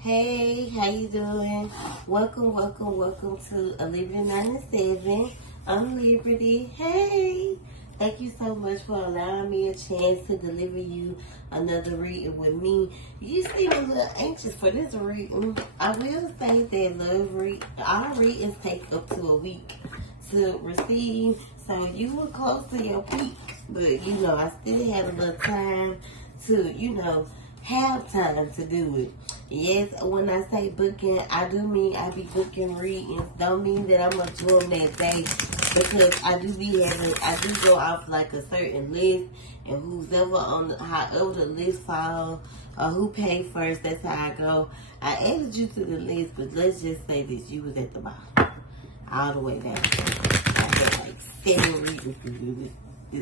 Hey, how you doing? Welcome to A Liberty 97. I'm Liberty. Hey, thank you so much for allowing me a chance to deliver you another reading with me. You seem a little anxious for this reading. I will say that our readings take up to a week to receive, so you were close to your peak, but I still had a little time to have time to do it. Yes, when I say booking, I do mean I be booking readings. Don't mean that I'm gonna do them that day, because I do go off like a certain list, and however the list fall, or who paid first, that's how I go. I added you to the list, but let's just say that you was at the bottom, all the way down. I had like 7 readings to do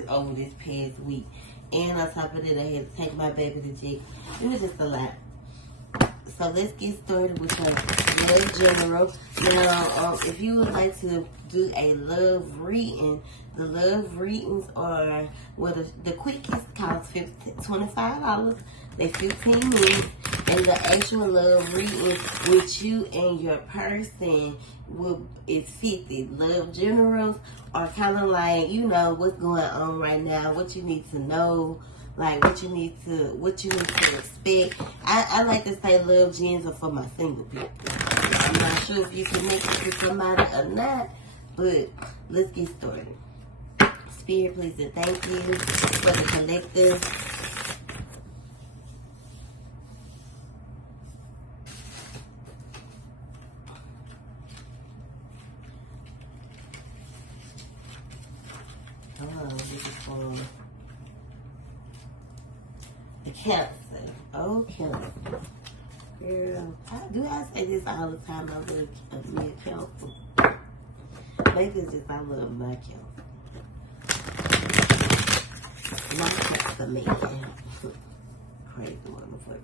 over this past week. And on top of that, I had to take my baby to jail. It was just a lot. So let's get started with some love general. Now, if you would like to do a love reading, the love readings are, the quickest cost $25. They 15 minutes. And the actual love reading with you and your person is 50. Love generals are kind of like, what's going on right now, what you need to know, like what you need to expect. I like to say love gens are for my single people. I'm not sure if you connected to somebody or not, but let's get started. Spirit, please and thank you for the collective. This is for the Cancer. Oh, Cancer. Girl, do I say this all the time? I love me a Cancer. Maybe it's just I love my Cancer. My Cancer man. Crazy motherfucker.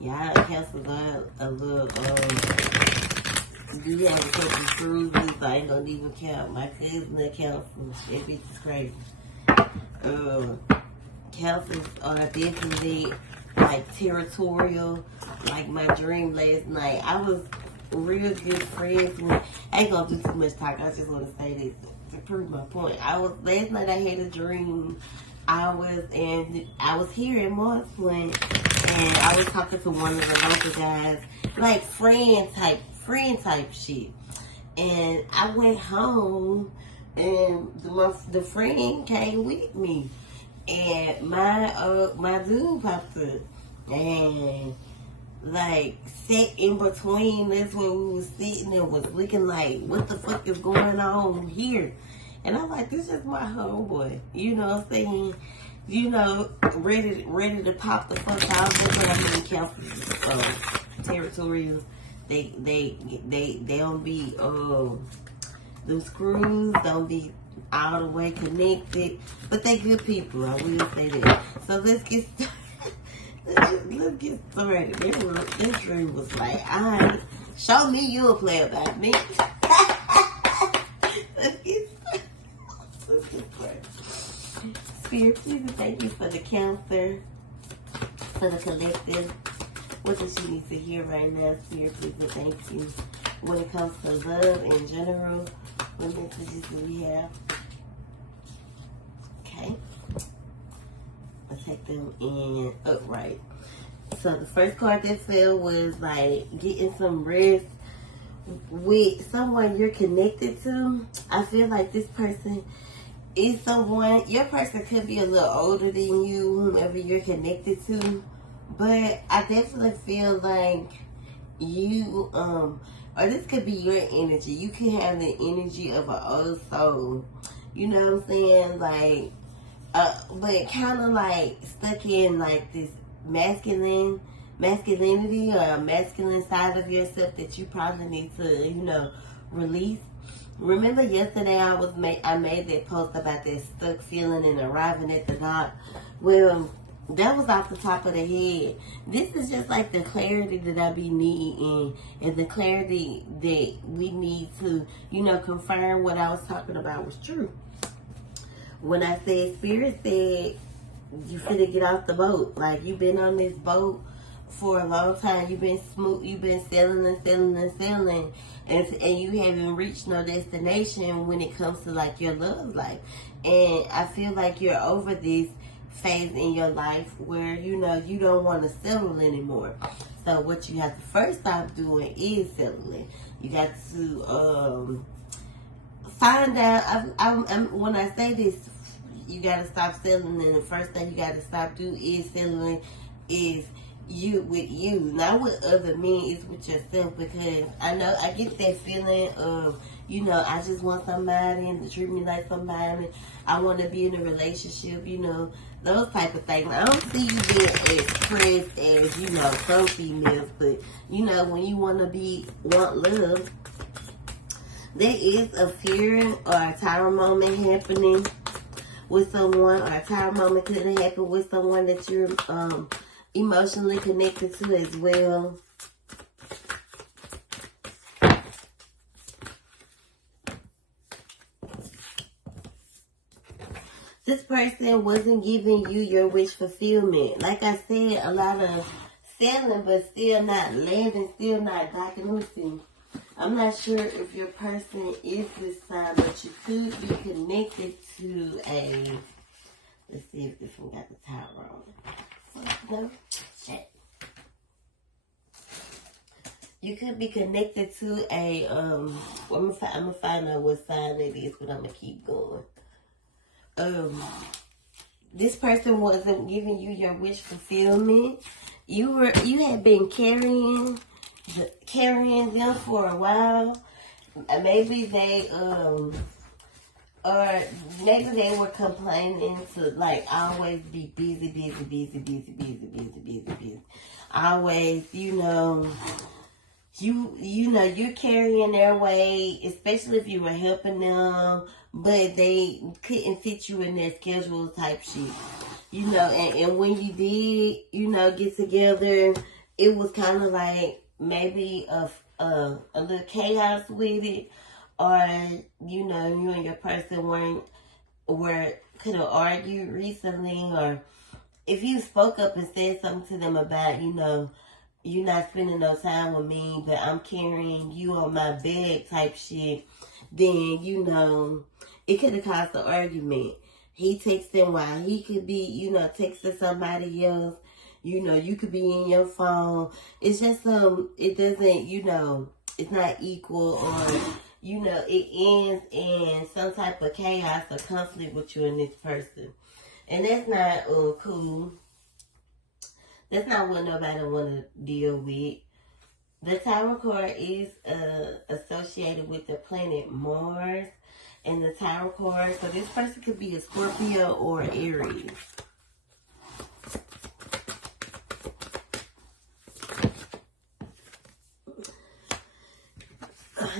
Yeah, Cancers are a little, do have a couple of cruises, so I ain't gonna even count. My cousin that Cancer, that bitch is crazy. Cancers are definitely like territorial. Like my dream last night, I was real good friends with. I ain't gonna do too much talk. I just want to say this to prove my point. Last night. I had a dream. I was here in Marshland, and I was talking to one of the local guys, like friend type shit. And I went home, and the friend came with me, and my dude popped up, and like sat in between. That's where we was sitting and was looking like, what the fuck is going on here? And I'm like, this is my homeboy. You know what I'm saying? Ready to pop the fuck out. That's what I mean, Cancers, territorial. They don't be them screws don't be all the way connected, but they good people. I will say that. So let's get started. let's get started. This dream was like, alright, show me you a player about me. Let's get started. Spirit, please and thank you for the Cancer, for the collective. What does she need to hear right now? Spirit, please and thank you. When it comes to love in general, what messages do we have? Okay. Let's take them in upright. So the first card that fell was like getting some rest with someone you're connected to. I feel like this person is someone, your person could be a little older than you, whomever you're connected to. But I definitely feel like you, or this could be your energy. You could have the energy of an old soul. You know what I'm saying? Like, but kind of like stuck in like this masculinity or a masculine side of yourself that you probably need to, release. Remember yesterday I made that post about that stuck feeling and arriving at the dock? Well, that was off the top of the head. This is just like the clarity that I be needing, and the clarity that we need to, confirm what I was talking about was true. When I said, Spirit said, you finna get off the boat. Like, you've been on this boat for a long time. You've been smooth. You've been selling and selling and selling, and you haven't reached no destination when it comes to like your love life. And I feel like you're over this phase in your life where you don't want to settle anymore. So what you have to first stop doing is settling. You got to find out. When I say this, you got to stop settling, and the first thing you got to stop do is settling is you with you, not with other men, it's with yourself. Because I know I get that feeling of, I just want somebody to treat me like somebody. I want to be in a relationship, those type of things. I don't see you being expressed as, some females, but when you want love, there is a fear or a tower moment happening with someone, or a tower moment could happen with someone that you're emotionally connected to as well. This person wasn't giving you your wish fulfillment. Like I said, a lot of selling, but still not landing, still not docking. I'm not sure if your person is this sign, but you could be connected to a... Let's see if this one got the tower on it. No? Shit. You could be connected to a... I'm gonna find out what sign it is, but I'm gonna keep going. This person wasn't giving you your wish fulfillment. You had been carrying them for a while. Maybe they or maybe they were complaining to like always be busy. Always, you're carrying their weight, especially if you were helping them, but they couldn't fit you in their schedule type shit. And when you did, get together, it was kind of like maybe a little chaos with it, or you and your person could have argued recently, or if you spoke up and said something to them about, you're not spending no time with me, but I'm carrying you on my bed type shit, then, it could have caused an argument. He texting while he could be, texting somebody else. You could be in your phone. It's just, it doesn't, it's not equal, or, it ends in some type of chaos or conflict with you and this person. And that's not cool. That's not what nobody want to deal with. The Tower card is associated with the planet Mars and the Tower card. So this person could be a Scorpio or Aries.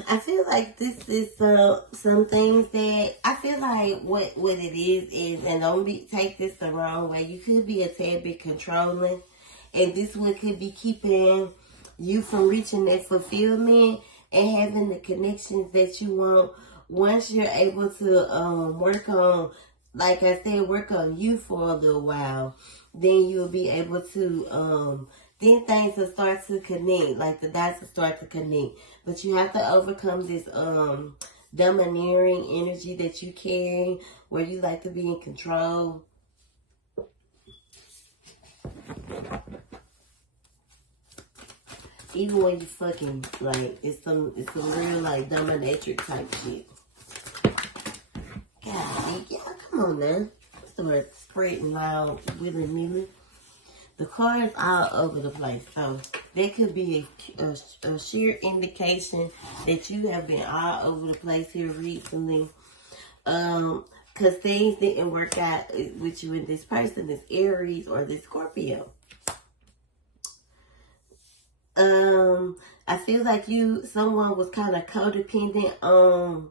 I feel like this is some things that I feel like what it is, and don't take this the wrong way. You could be a tad bit controlling, and this one could be keeping you from reaching that fulfillment and having the connections that you want. Once you're able to work on, like I said, work on you for a little while, then you'll be able to then things will start to connect, like the dots will start to connect. But you have to overcome this domineering energy that you carry, where you like to be in control. Even when you fucking, like, it's some real, like, dominatrix type shit. God, y'all, come on now. Start spreading loud, willy-nilly. The cards all over the place, so there could be a sheer indication that you have been all over the place here recently. Because things didn't work out with you and this person, this Aries or this Scorpio. I feel like someone was kind of codependent on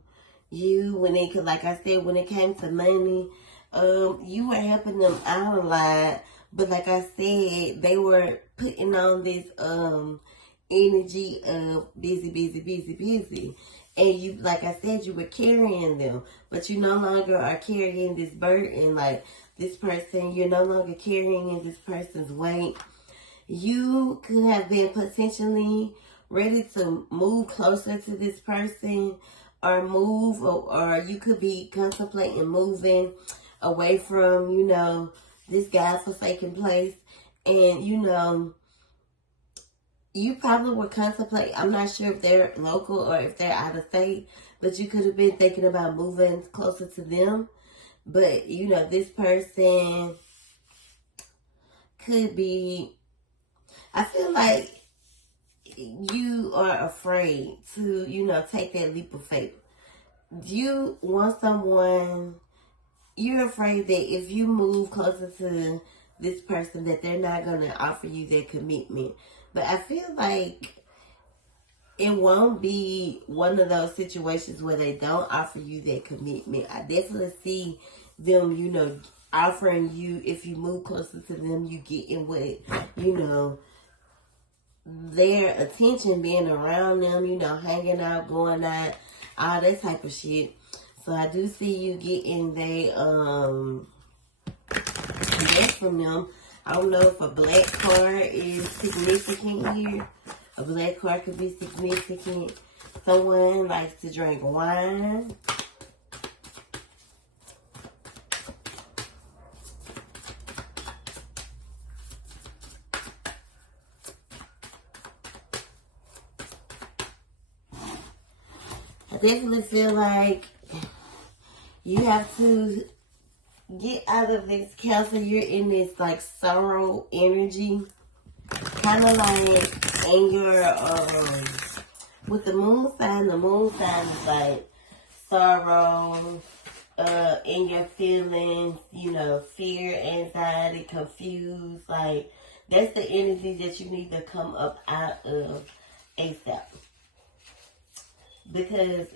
you when it, like I said, when it came to money. You were helping them out a lot. But like I said, they were putting on this energy of busy. And you, like I said, you were carrying them. But you no longer are carrying this burden. Like this person, you're no longer carrying this person's weight. You could have been potentially ready to move closer to this person, or or you could be contemplating moving away from, this godforsaken place. And, you probably were contemplating, I'm not sure if they're local or if they're out of state, but you could have been thinking about moving closer to them. But, this person could be, I feel like you are afraid to, take that leap of faith. You want someone, you're afraid that if you move closer to this person, that they're not going to offer you their commitment. But I feel like it won't be one of those situations where they don't offer you their commitment. I definitely see them, offering you, if you move closer to them, you get in what, their attention, being around them, hanging out, going out, all that type of shit. So I do see you getting that from them. I don't know if a black card is significant here. A black card could be significant. Someone likes to drink wine. I definitely feel like you have to get out of this Cancer. You're in this like sorrow energy, kind of like in your with the moon sign. The moon sign is like sorrow, in your feelings, fear, anxiety, confused. Like that's the energy that you need to come up out of ASAP. Because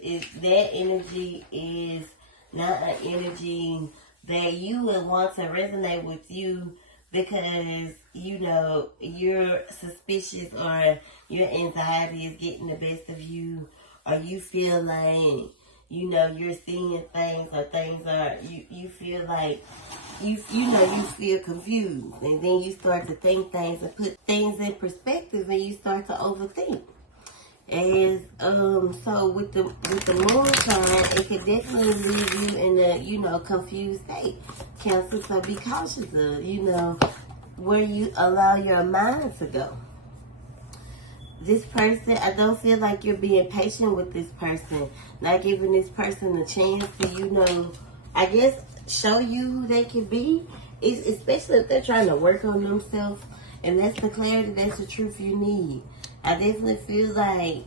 that energy is not an energy that you would want to resonate with you, because you're suspicious, or your anxiety is getting the best of you, or you feel like you're seeing things, or things are you feel like you feel confused, and then you start to think things and put things in perspective, and you start to overthink. And so with the moon sign, it could definitely leave you in a confused state, Cancer. So be cautious of where you allow your mind to go. This person, I don't feel like you're being patient with this person, not giving this person a chance to I guess show you who they can be. Especially if they're trying to work on themselves, and that's the clarity, that's the truth you need. I definitely feel like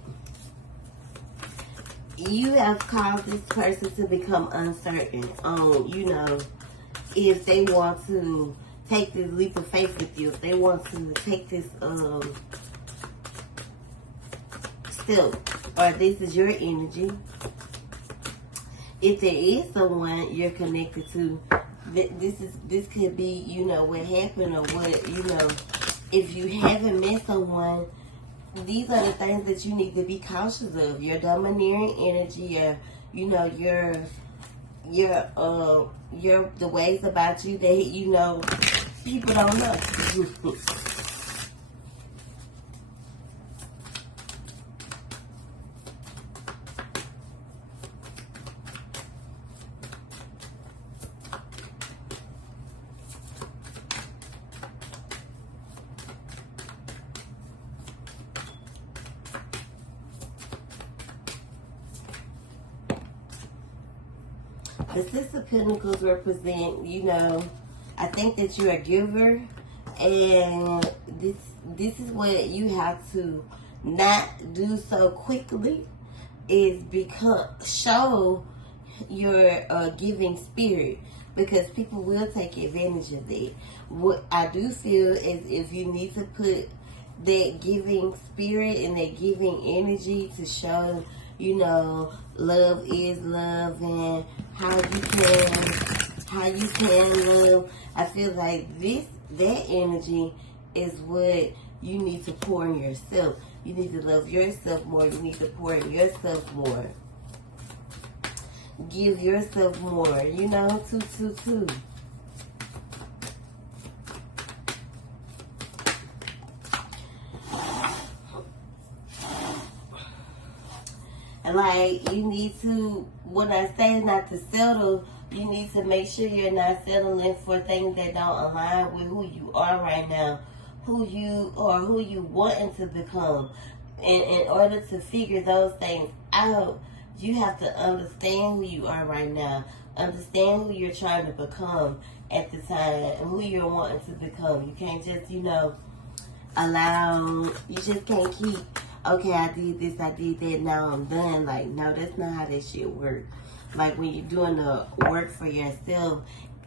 you have caused this person to become uncertain on, if they want to take this leap of faith with you, if they want to take this step, or this is your energy. If there is someone you're connected to, this could be, what happened, or what, if you haven't met someone, these are the things that you need to be cautious of. Your domineering energy, your the ways about you that people don't know. The Six of Pentacles represent, I think that you're a giver, and this is what you have to not do so quickly, is show your giving spirit, because people will take advantage of that. What I do feel is, if you need to put that giving spirit and that giving energy to show, love is love, and how you can love. I feel like that energy is what you need to pour in yourself. You need to love yourself more. You need to pour in yourself more. Give yourself more. 222. Like, you need to, when I say not to settle, you need to make sure you're not settling for things that don't align with who you are right now, who you wanting to become. And in order to figure those things out, you have to understand who you are right now, understand who you're trying to become at the time, and who you're wanting to become. You can't just, you just can't keep, okay, I did this, I did that, now I'm done. Like, no, that's not how that shit works. Like, when you're doing the work for yourself,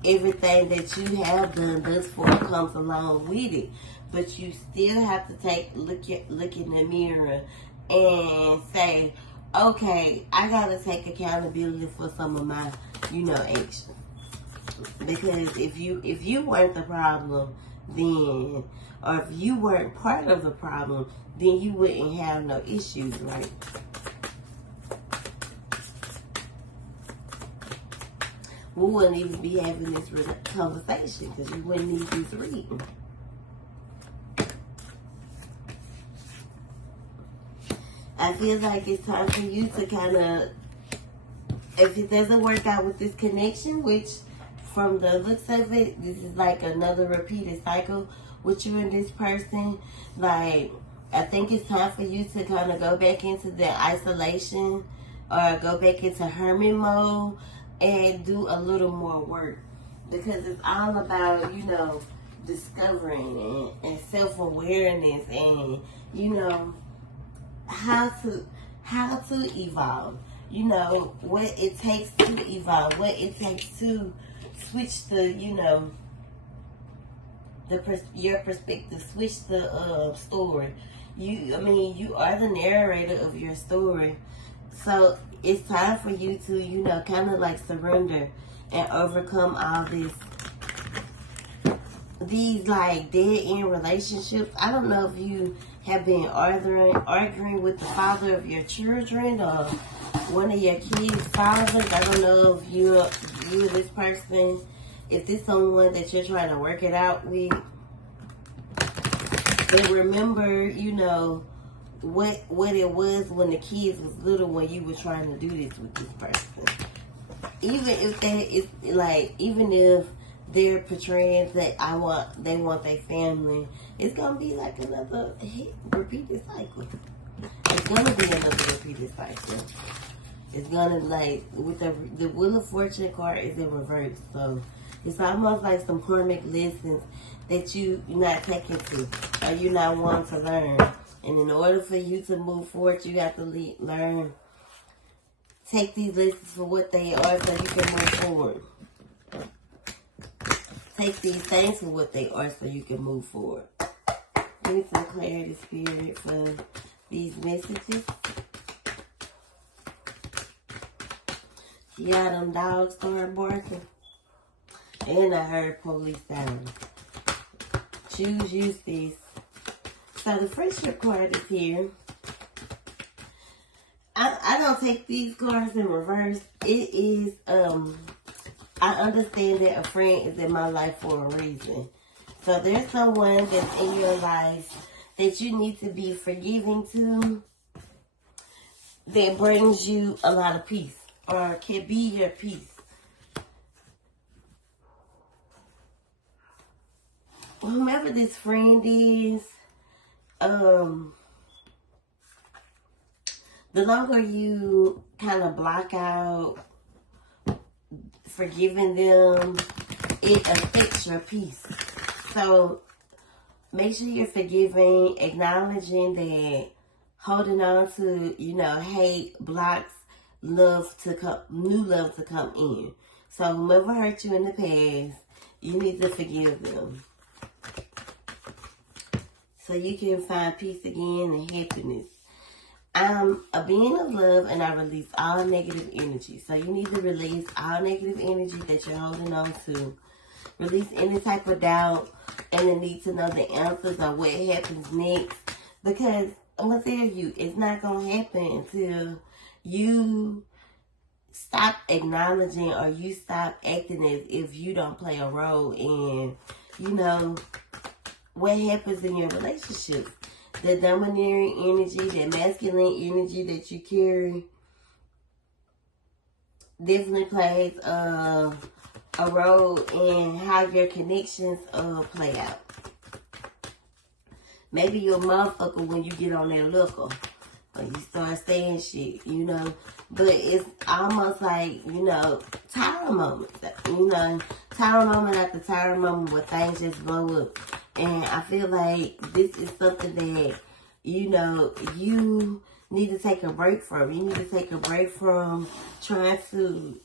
everything that you have done thus far comes along with it. But you still have to look in the mirror and say, okay, I gotta take accountability for some of my, actions. Because if you weren't the problem, then, or if you weren't part of the problem, then you wouldn't have no issues, right? We wouldn't even be having this conversation because you wouldn't need this reading. I feel like it's time for you to kind of, if it doesn't work out with this connection, which from the looks of it, this is like another repeated cycle with you and this person. Like, I think it's time for you to kind of go back into the isolation or go back into hermit mode and do a little more work. Because it's all about, discovering and self-awareness and, how to evolve. What it takes to evolve, what it takes to switch the, your perspective, switch the story. You are the narrator of your story. So it's time for you to, kind of like surrender and overcome all these like dead end relationships. I don't know if you have been arguing with the father of your children or one of your kids' fathers. I don't know if you this person, if this someone that you're trying to work it out with. But remember, what it was when the kids was little when you were trying to do this with this person. Even if they're portraying that they want their family, it's gonna be like another repeated cycle. It's gonna be another repeated cycle. It's gonna with the Wheel of Fortune card is in reverse, so it's almost like some karmic lessons that you're not taking to, or you're not wanting to learn. And in order for you to move forward, you have to learn. Take these lessons for what they are so you can move forward. Take these things for what they are so you can move forward. Give me some clarity, Spirit, for these messages. Yeah, them dogs started barking. And I heard police sound. Choose you, sis. So the friendship card is here. I don't take these cards in reverse. It is, I understand that a friend is in my life for a reason. So there's someone that's in your life that you need to be forgiving to, that brings you a lot of peace or can be your peace. Whomever this friend is, the longer you kind of block out forgiving them, it affects your peace. So make sure you're forgiving, acknowledging that holding on to, hate blocks love to come, new love to come in. So whoever hurt you in the past, you need to forgive them, so you can find peace again and happiness. I'm a being of love and I release all negative energy. So you need to release all negative energy that you're holding on to. Release any type of doubt and the need to know the answers or what happens next. Because I'm going to tell you, it's not going to happen until you stop acknowledging or you stop acting as if you don't play a role in, what happens in your relationship. The domineering energy, that masculine energy that you carry, definitely plays a role in how your connections play out. Maybe you're a motherfucker when you get on that liquor. Or you start saying shit, you know. But it's almost like, you know, tired moments. You know, tired moment after tired moment where things just blow up. And I feel like this is something that, you know, you need to take a break from. You need to take a break from trying to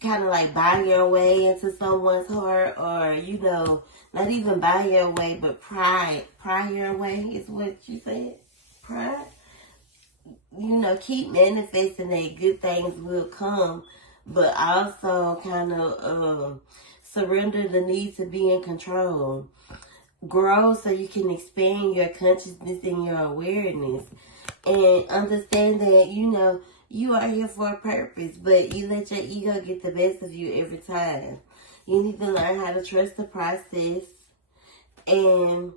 kind of like buy your way into someone's heart, or, you know, not even buy your way, but pry your way is what you said. Pry. You know, keep manifesting that good things will come, but also kind of surrender the need to be in control. Grow so you can expand your consciousness and your awareness, and understand that, you know, you are here for a purpose, but you let your ego get the best of you every time. You need to learn how to trust the process and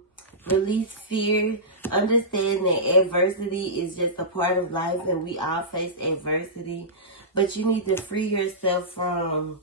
release fear. Understand that adversity is just a part of life, and we all face adversity. But you need to free yourself from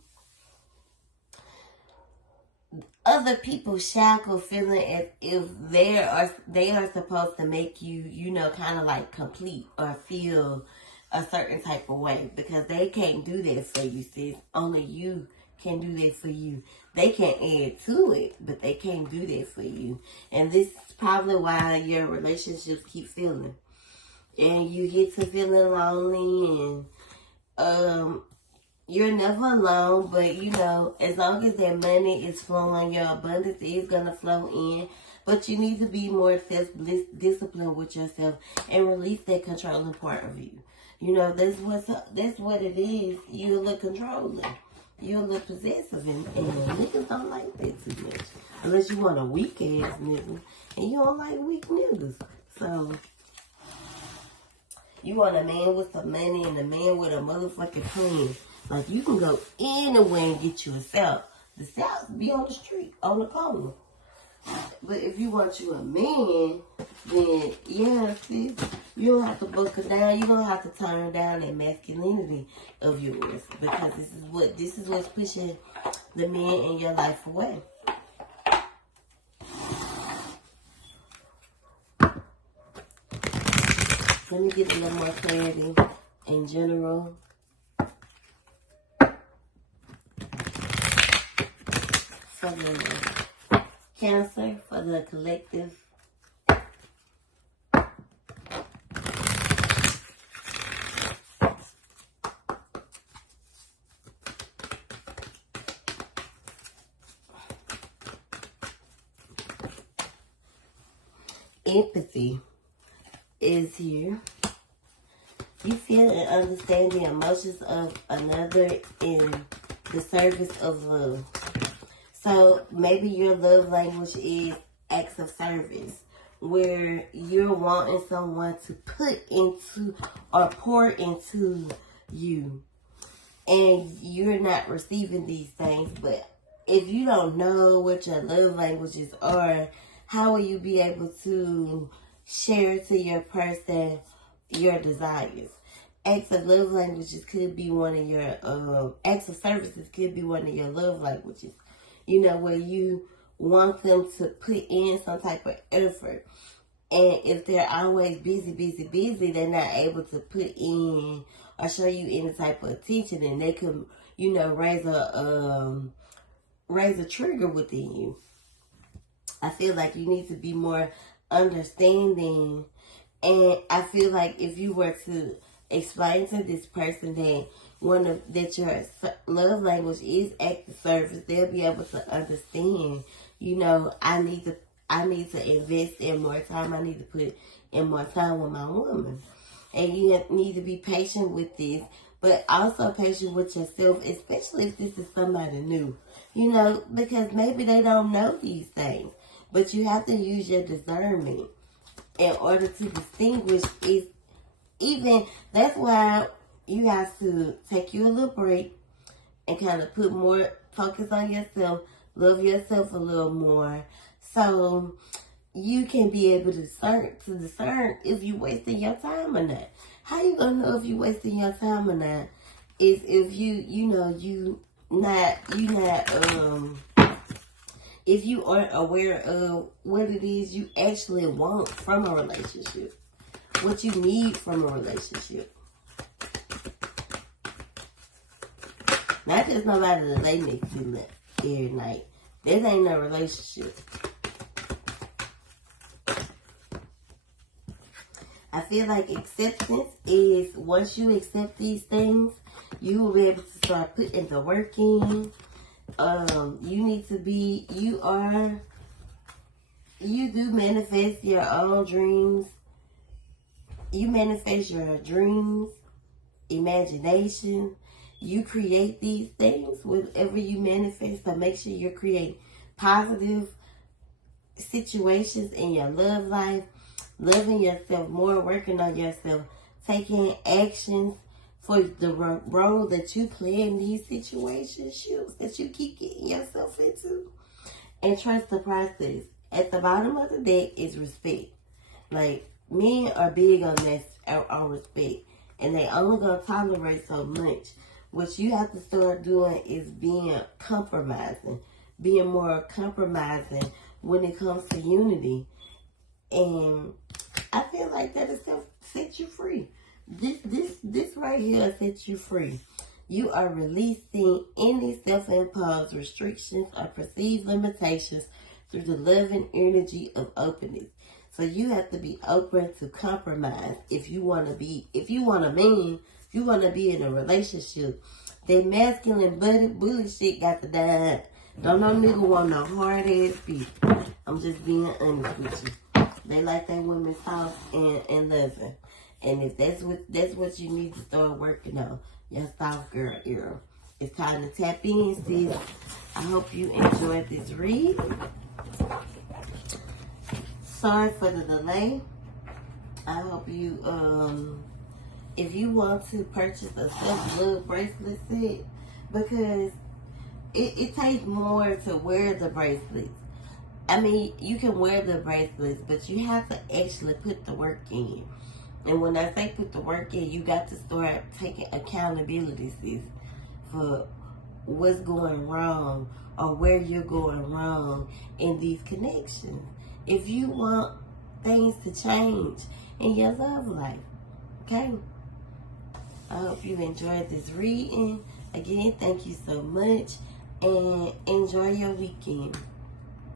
other people's shackle, feeling as if they are supposed to make you, you know, kind of like complete or feel a certain type of way, because they can't do that for you, sis. Only you can do that for you. They can add to it, but they can't do that for you. And this is probably why your relationships keep failing, and you get to feeling lonely, and you're never alone. But, you know, as long as that money is flowing, your abundance is gonna flow in. But you need to be more self-disciplined with yourself and release that controlling part of you. You know, that's what it is. You're a little controlling. You're a little possessive, and niggas don't like that too much. Unless you want a weak ass nigga, and you don't like weak niggas. So, you want a man with some money and a man with a motherfucking plan. Like, you can go anywhere and get you a South. The South be on the street, on the corner. But if you want you a man, then yeah, sis, you don't have to buckle down. You don't have to turn down that masculinity of yours, because this is what's pushing the men in your life away. Let me get a little more clarity in general. For the Cancer, for the collective. Empathy is here. You feel and understand the emotions of another in the service of love. So maybe your love language is acts of service, where you're wanting someone to put into or pour into you, and you're not receiving these things. But if you don't know what your love languages are, how will you be able to share to your person your desires? Acts of love languages could be one of your, acts of services could be one of your love languages. You know, where you want them to put in some type of effort. And if they're always busy, they're not able to put in or show you any type of attention, and they could, you know, raise a trigger within you. I feel like you need to be more understanding. And I feel like if you were to explain to this person that that your love language is act of service, they'll be able to understand, you know, I need to invest in more time. I need to put in more time with my woman. And you need to be patient with this, but also patient with yourself, especially if this is somebody new, you know, because maybe they don't know these things. But you have to use your discernment in order to distinguish. That's why you have to take you a little break and kind of put more focus on yourself, love yourself a little more. So you can be able to discern if you wasting your time or not. How you gonna know if you wasting your time or not? Is if if you aren't aware of what it is you actually want from a relationship, what you need from a relationship. Not just nobody that lay next to you every night. This ain't no relationship. I feel like acceptance is once you accept these things, you will be able to start putting the work in. You do manifest your own dreams. You manifest your dreams, imagination. You create these things whatever you manifest. So make sure you create positive situations in your love life, loving yourself more, working on yourself, taking actions for the role that you play in these situationships that you keep getting yourself into. And trust the process. At the bottom of the deck is respect. Like, men are big on that, on respect. And they only gonna tolerate so much. What you have to start doing is being more compromising when it comes to unity. And I feel like that is set you free. This right here sets you free. You are releasing any self-imposed restrictions or perceived limitations through the loving energy of openness. So you have to be open to compromise if you want to be in a relationship. That masculine bully shit got to die. Don't no nigga want no hard ass people. I'm just being honest with you. They like that women soft and loving. And if that's what you need to start working on, your soft girl era. It's time to tap in, sis. I hope you enjoyed this read. Sorry for the delay. I hope you, if you want to purchase a self-love bracelet set, because it takes more to wear the bracelets. I mean, you can wear the bracelets, but you have to actually put the work in. And when I say put the work in, you got to start taking accountability, sis, for what's going wrong or where you're going wrong in these connections. If you want things to change in your love life, okay? I hope you enjoyed this reading. Again, thank you so much, and enjoy your weekend.